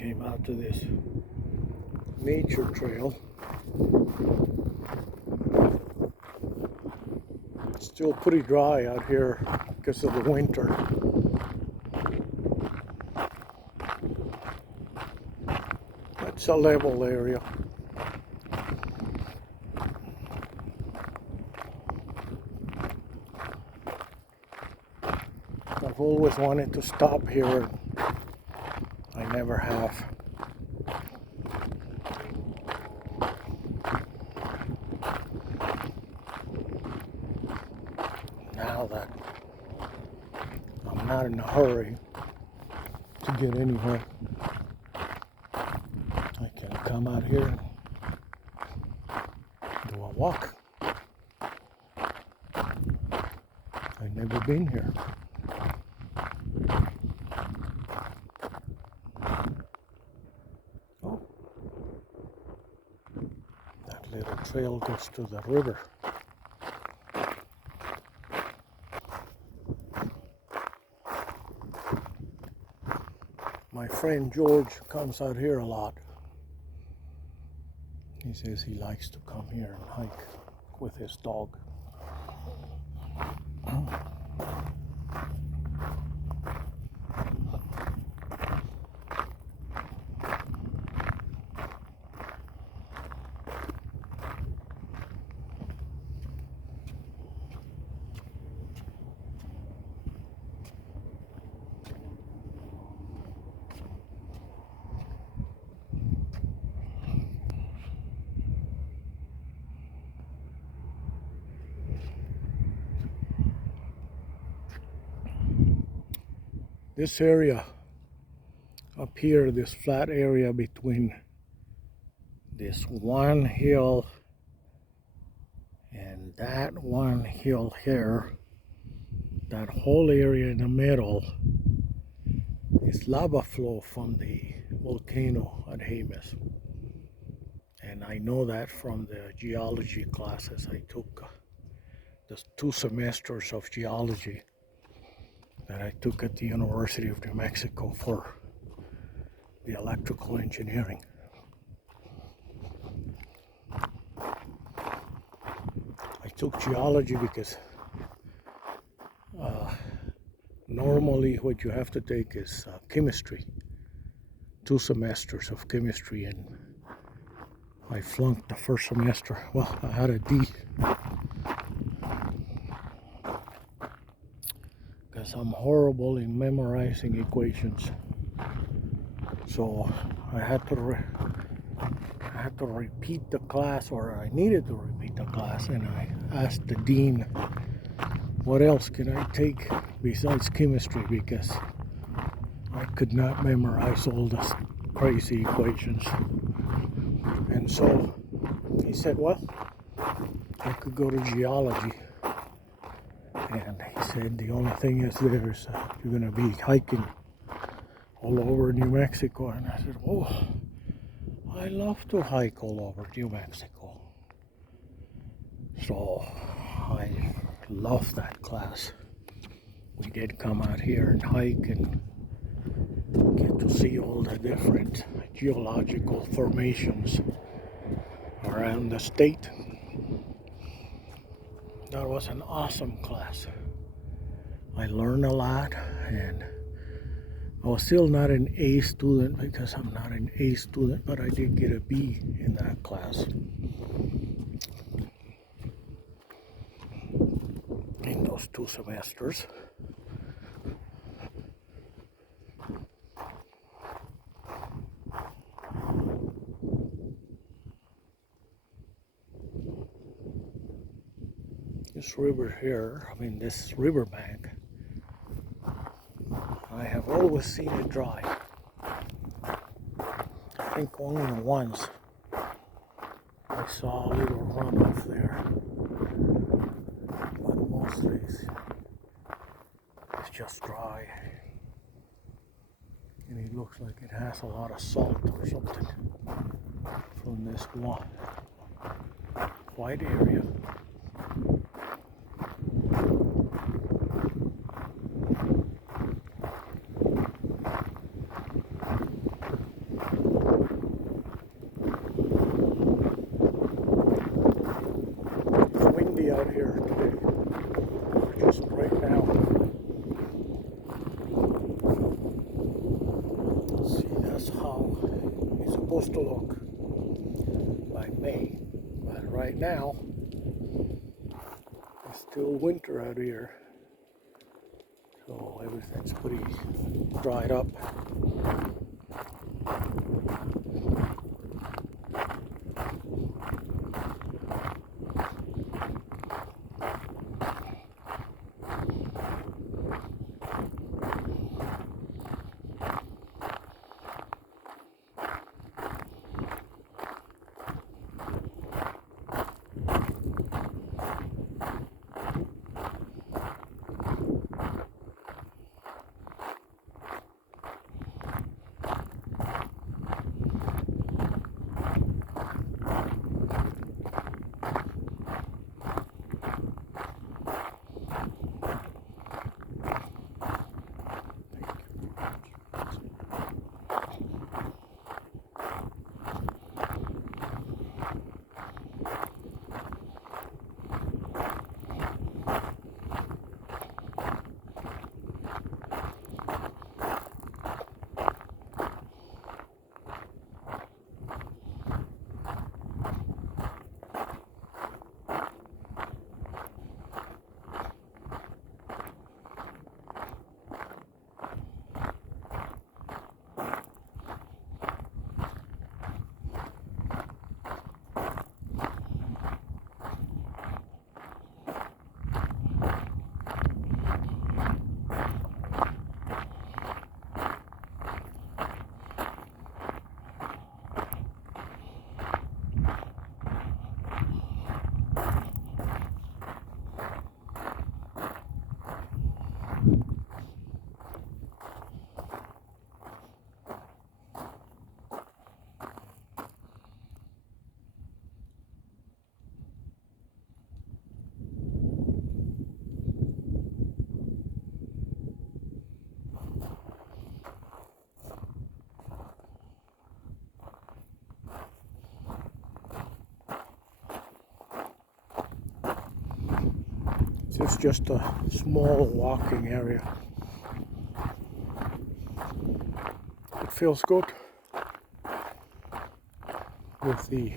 came out to this nature trail. It's still pretty dry out here because of the winter. It's a level area. I've always wanted to stop here. I never have. Now that I'm not in a hurry to get anywhere, I can come out here and do a walk. I've never been here. Oh, that little trail goes to the river. My friend George comes out here a lot. He says he likes to come here and hike with his dog. This area up here, this flat area between this one hill and that one hill here, that whole area in the middle is lava flow from the volcano at Jemez. And I know that from the geology classes I took, the 2 semesters of geology that I took at the University of New Mexico for the electrical engineering. I took geology because normally what you have to take is chemistry, 2 semesters of chemistry, and I flunked the first semester. Well, I had a D. Because I'm horrible in memorizing equations, so I had to repeat the class, or I needed to repeat the class, and I asked the dean, what else can I take besides chemistry, because I could not memorize all this crazy equations. And so he said, well, I could go to geology. And he said the only thing is there's you're going to be hiking all over New Mexico. And I said, oh, I love to hike all over New Mexico. So I love that class. We did come out here and hike and get to see all the different geological formations around the state. That was an awesome class. I learned a lot, and I was still not an A student because I'm not an A student, but I did get a B in that class. In those 2 semesters. This river here, this riverbank, I have always seen it dry. I think only once I saw a little runoff there, but mostly it's just dry. And it looks like it has a lot of salt or something from this white area. it's supposed to look by May. But right now, it's still winter out here. So everything's pretty dried up. It's just a small walking area. It feels good with the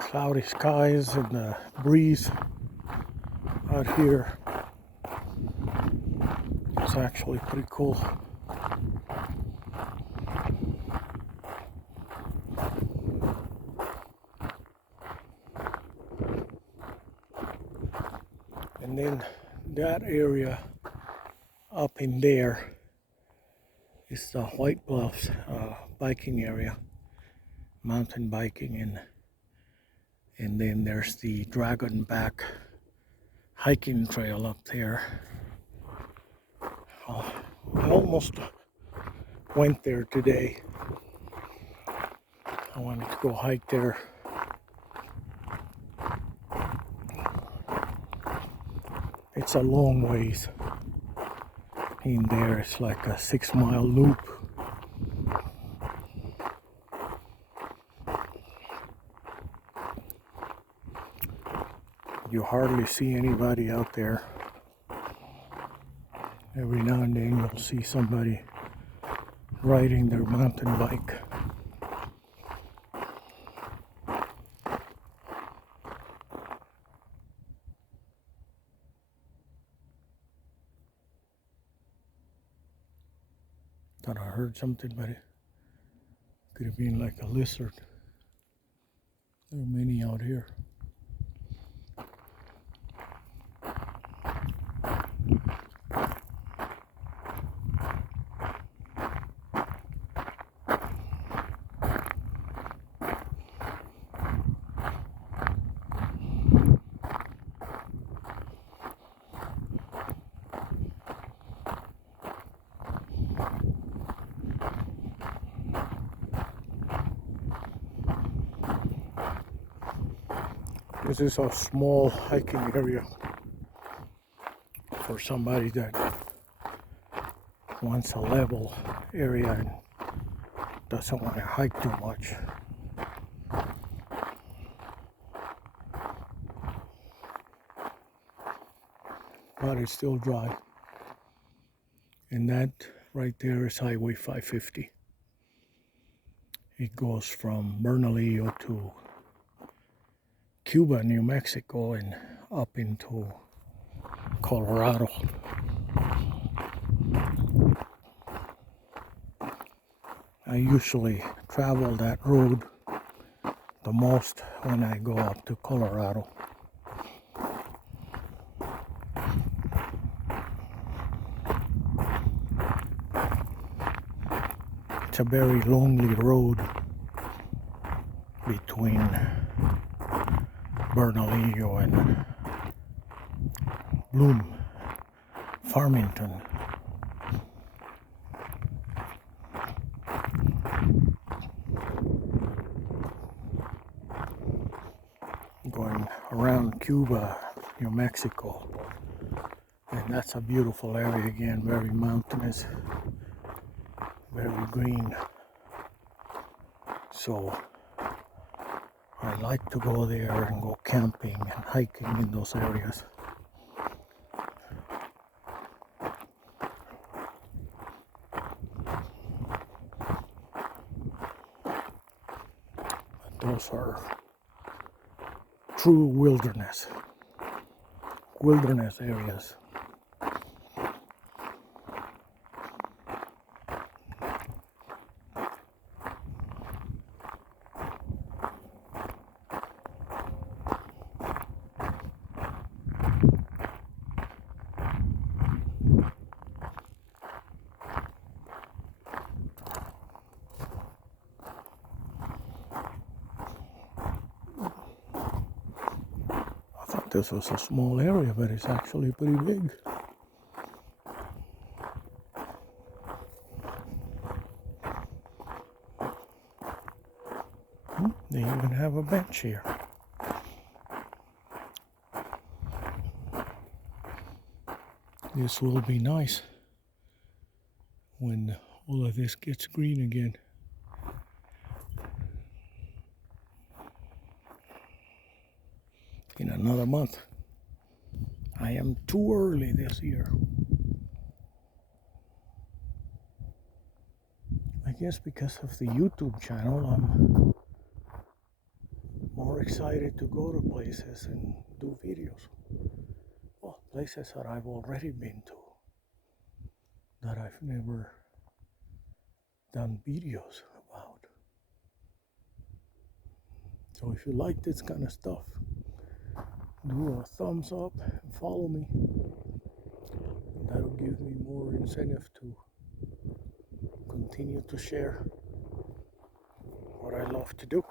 cloudy skies and the breeze out here. It's actually pretty cool. And then that area up in there is the White Bluffs biking area, mountain biking, and then there's the Dragon Back hiking trail up there. I almost went there today. I wanted to go hike there. It's a long ways in there. It's like a 6-mile loop. You hardly see anybody out there. Every now and then you'll see somebody riding their mountain bike. Thought I heard something, but it could have been like a lizard. There are many out here. This is a small hiking area for somebody that wants a level area and doesn't want to hike too much. But it's still dry. And that right there is Highway 550. It goes from Bernalillo to Cuba, New Mexico, and up into Colorado. I usually travel that road the most when I go up to Colorado. It's a very lonely road between Bernalillo and Bloom, Farmington. Going around Cuba, New Mexico, and that's a beautiful area again, very mountainous, very green. So I like to go there and go camping and hiking in those areas. But those are true wilderness areas. I thought this was a small area, but it's actually pretty big. They even have a bench here. This will be nice when all of this gets green again. In another month. I am too early this year. I guess because of the YouTube channel, I'm more excited to go to places and do videos. Well, places that I've already been to, that I've never done videos about. So if you like this kind of stuff, do a thumbs up and follow me. That'll give me more incentive to continue to share what I love to do.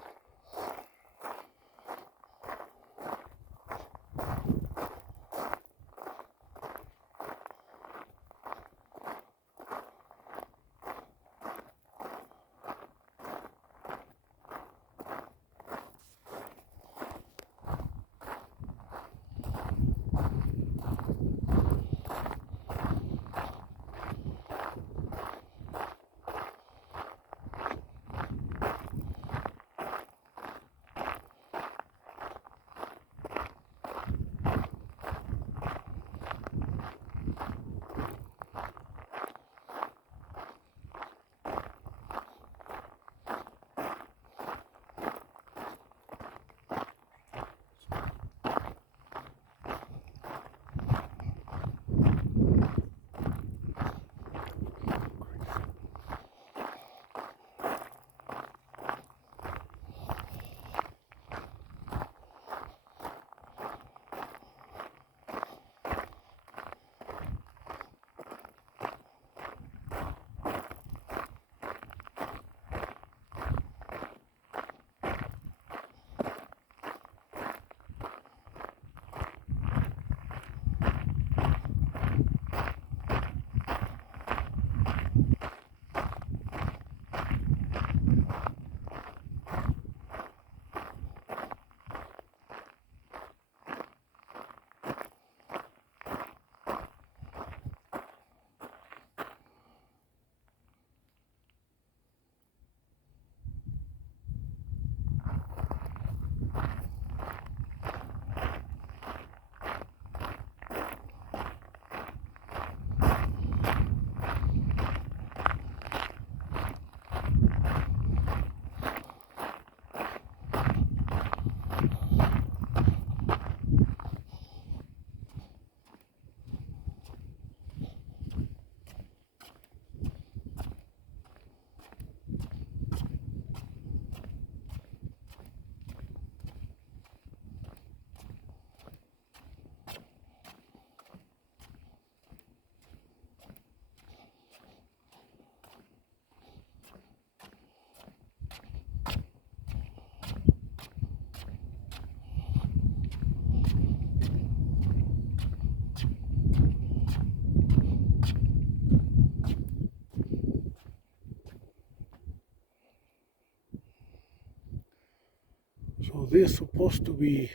this is supposed to be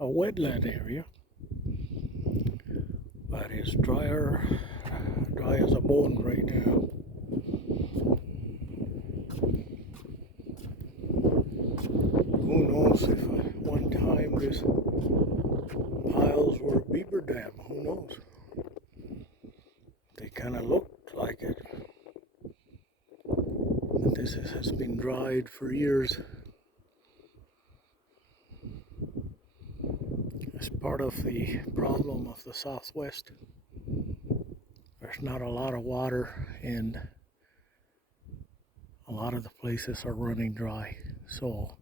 a wetland area, but it's dry as a bone right now. Who knows if at one time these piles were beaver dam, who knows? They kind of looked like it. But this has been dried for years. It's part of the problem of the Southwest. There's not a lot of water and a lot of the places are running dry. So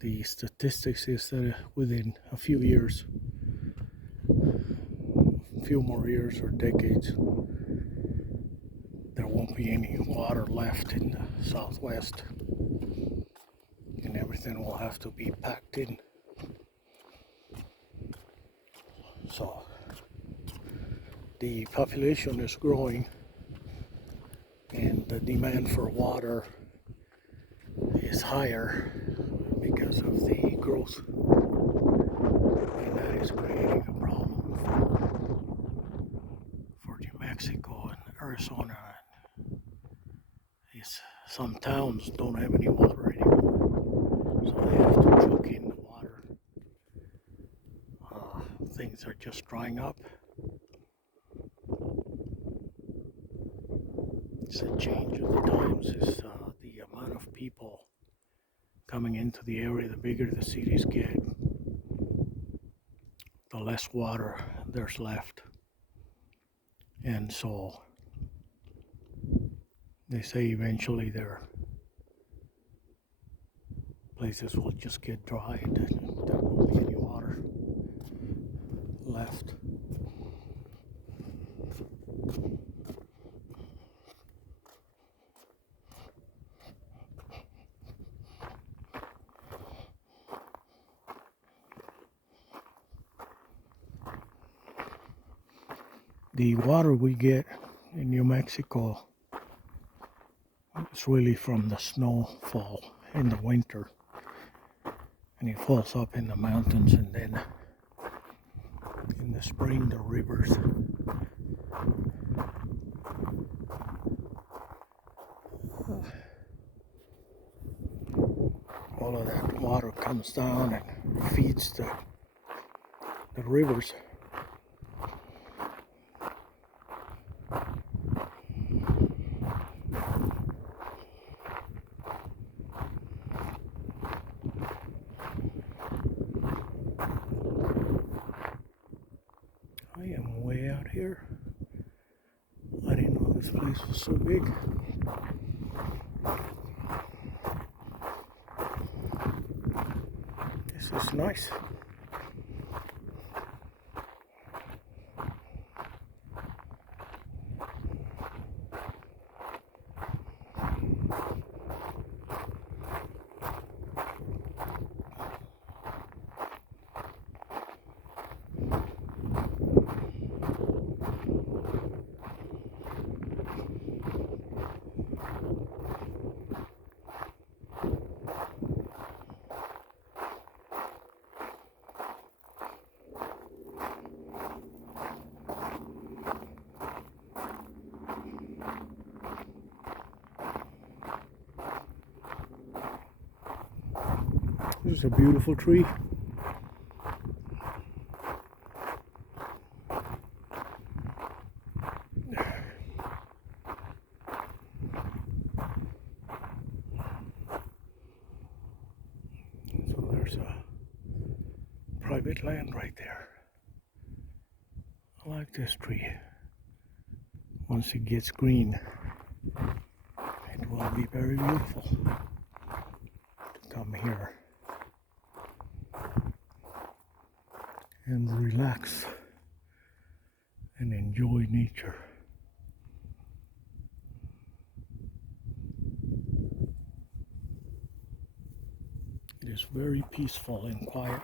the statistics is that within a few years, a few more years or decades, there won't be any water left in the Southwest, and everything will have to be packed in. So the population is growing and the demand for water is higher because of the growth, and that is creating a problem for New Mexico and Arizona. Some towns don't have any water anymore, so they have to truck in the water. Things are just drying up. It's a change of the times. It's the amount of people coming into the area. The bigger the cities get, the less water there's left. And so they say eventually their places will just get dry and there won't be any water left. The water we get in New Mexico is really from the snowfall in the winter, and it falls up in the mountains, and then in the spring the rivers all of that water comes down and feeds the rivers. I am way out here. I didn't know this place was so big. This is nice. This is a beautiful tree. So there's a private land right there. I like this tree. Once it gets green, it will be very beautiful to come here and relax and enjoy nature. It is very peaceful and quiet.